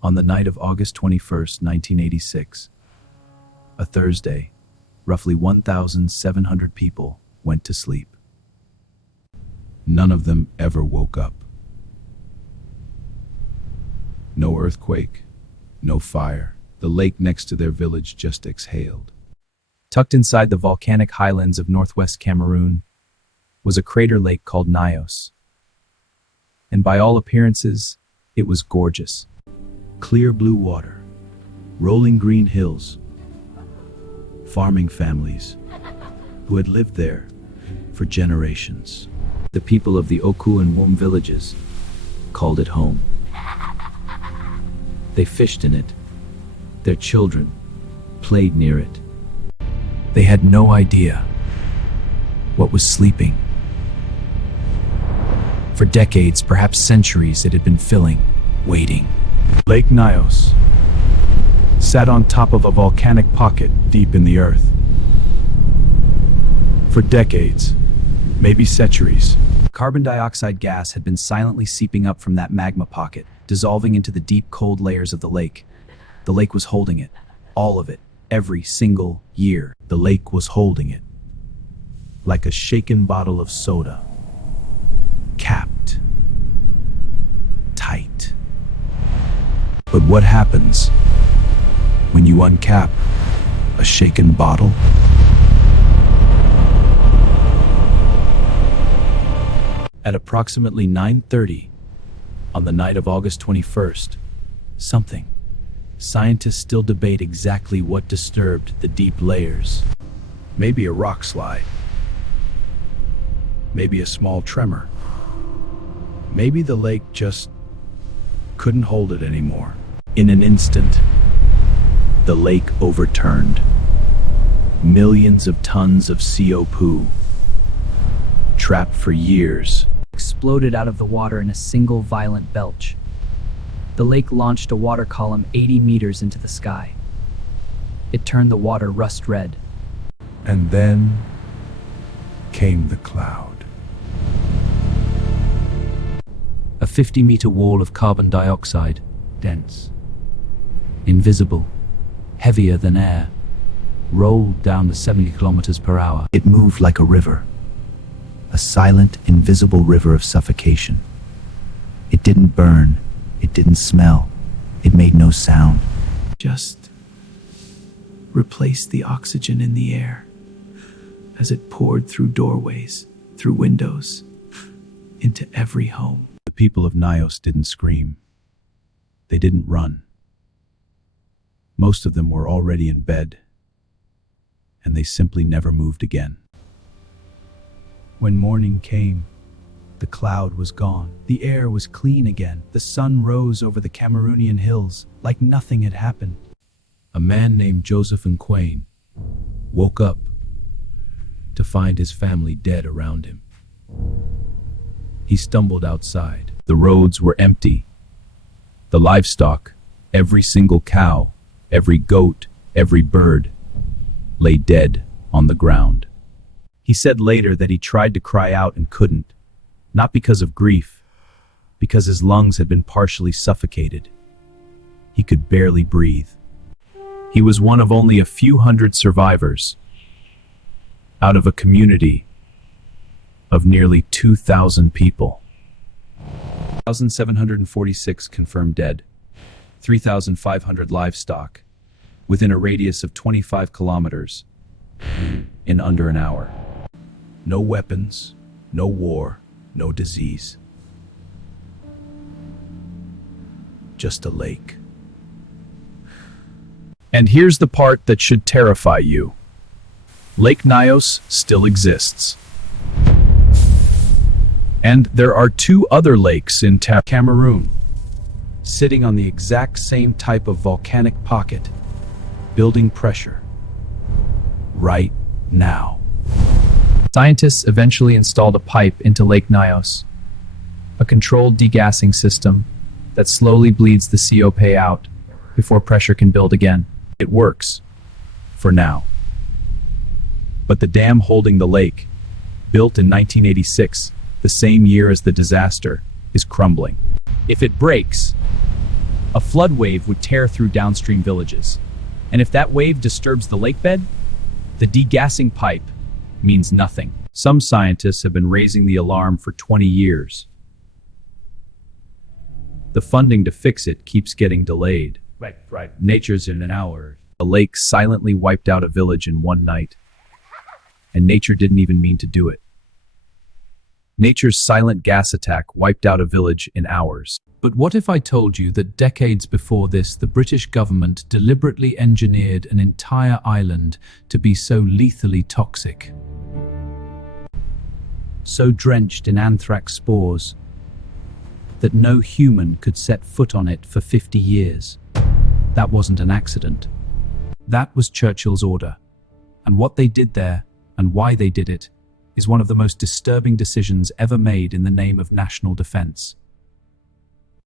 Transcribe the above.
On the night of August 21st, 1986, a Thursday, roughly 1,700 people went to sleep. None of them ever woke up. No earthquake, no fire. The lake next to their village just exhaled. Tucked inside the volcanic highlands of northwest Cameroon was a crater lake called Nyos. And by all appearances, it was gorgeous. Clear blue water, rolling green hills, farming families who had lived there for generations. The people of the Oku and Wom villages called it home. They fished in it. Their children played near it. They had no idea what was sleeping. For decades, perhaps centuries, it had been filling, waiting. Lake Nyos sat on top of a volcanic pocket deep in the earth. For decades, maybe centuries, carbon dioxide gas had been silently seeping up from that magma pocket, dissolving into the deep, cold layers of the lake. The lake was holding it, all of it, every single year. The lake was holding it, like a shaken bottle of soda, capped, tight. But what happens when you uncap a shaken bottle? At approximately 9:30 on the night of August 21st, scientists still debate exactly what disturbed the deep layers. Maybe a rock slide. Maybe a small tremor. Maybe the lake just couldn't hold it anymore. In an instant, the lake overturned. Millions of tons of CO poo, trapped for years, exploded out of the water in a single violent belch. The lake launched a water column 80 meters into the sky. It turned the water rust red. And then came the cloud. A 50-meter wall of carbon dioxide, dense, invisible, heavier than air, rolled down to 70 kilometers per hour. It moved like a river, a silent, invisible river of suffocation. It didn't burn, it didn't smell, it made no sound. Just replaced the oxygen in the air as it poured through doorways, through windows, into every home. The people of Nyos didn't scream. They didn't run. Most of them were already in bed, and they simply never moved again. When morning came, the cloud was gone. The air was clean again. The sun rose over the Cameroonian hills like nothing had happened. A man named Joseph Nquain woke up to find his family dead around him. He stumbled outside. The roads were empty. The livestock, every single cow, every goat, every bird, lay dead on the ground. He said later that he tried to cry out and couldn't, not because of grief, because his lungs had been partially suffocated. He could barely breathe. He was one of only a few hundred survivors out of a community of nearly 2,000 people. 1,746 confirmed dead, 3,500 livestock, within a radius of 25 kilometers, in under an hour. No weapons, no war, no disease. Just a lake. And here's the part that should terrify you. Lake Nyos still exists. And there are two other lakes in Cameroon, sitting on the exact same type of volcanic pocket, building pressure right now. Scientists eventually installed a pipe into Lake Nyos, a controlled degassing system that slowly bleeds the COP out before pressure can build again. It works, for now. But the dam holding the lake, built in 1986, the same year as the disaster, is crumbling. If it breaks, a flood wave would tear through downstream villages. And if that wave disturbs the lakebed, the degassing pipe means nothing. Some scientists have been raising the alarm for 20 years. The funding to fix it keeps getting delayed. Right. Nature's in an hour. A lake silently wiped out a village in one night. And nature didn't even mean to do it. Nature's silent gas attack wiped out a village in hours. But what if I told you that decades before this, the British government deliberately engineered an entire island to be so lethally toxic, so drenched in anthrax spores, that no human could set foot on it for 50 years? That wasn't an accident. That was Churchill's order. And what they did there, and why they did it, is one of the most disturbing decisions ever made in the name of national defense.